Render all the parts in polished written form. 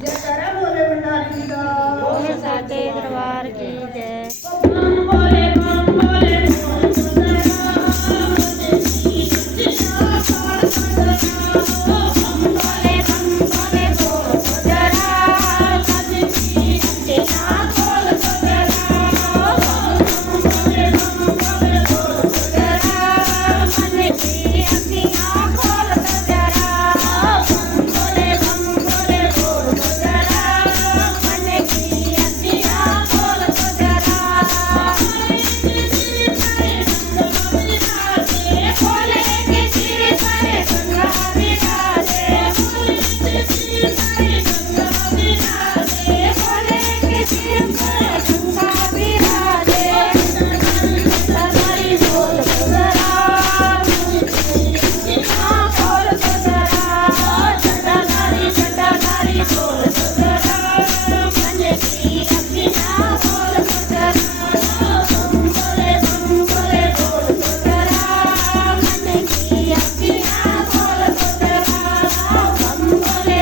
जयकारा बोले भंडारी जी का। बोल साचे दरबार की जय। बम बोले बोल सुंदरा, खोल सुंदरा, बम बोले बोल सुंदरा, सजनी अंजना खोल सुंदरा, बम बोले बोल सुंदरा, मन की अखियां खोल सुंदरा, बम बोले बोल सुंदरा, मन की अखियां खोल सुंदरा। खोले के सिर पर गंगा विराजे, खोले के सिर पर गंगा विराजे, सदाई बोल सुंदरा, खोल सुंदरा, चटानारी बोल सुंदरा, मन की अखियां खोल सुंदरा, बम बोले बोल सुंदरा, मन की अखियां खोल सुंदरा, बम बोले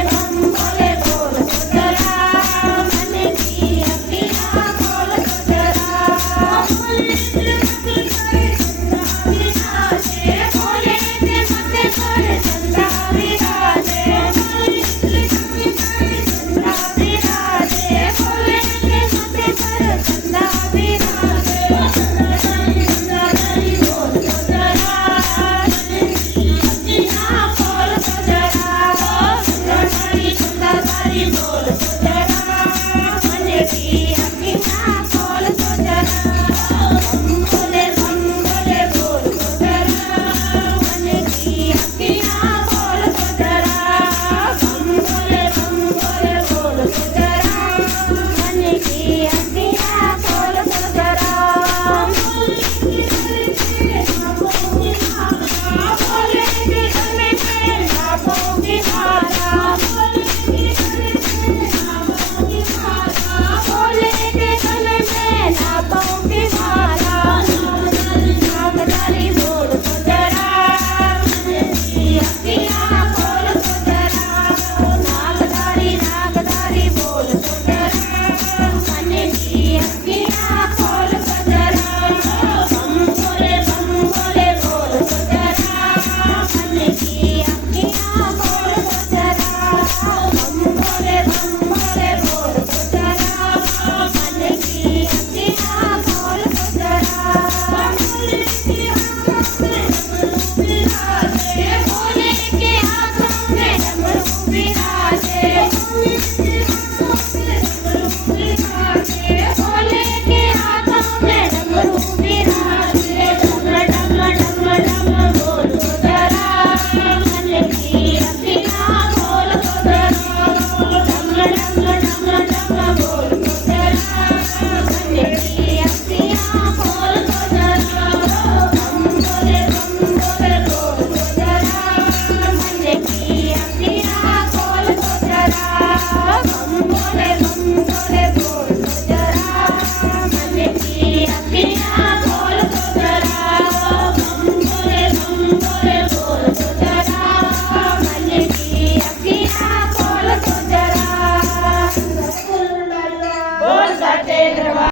बोल सुंदरा, मन की अखियां खोल सुंदरा। खोले के मत पर चंदा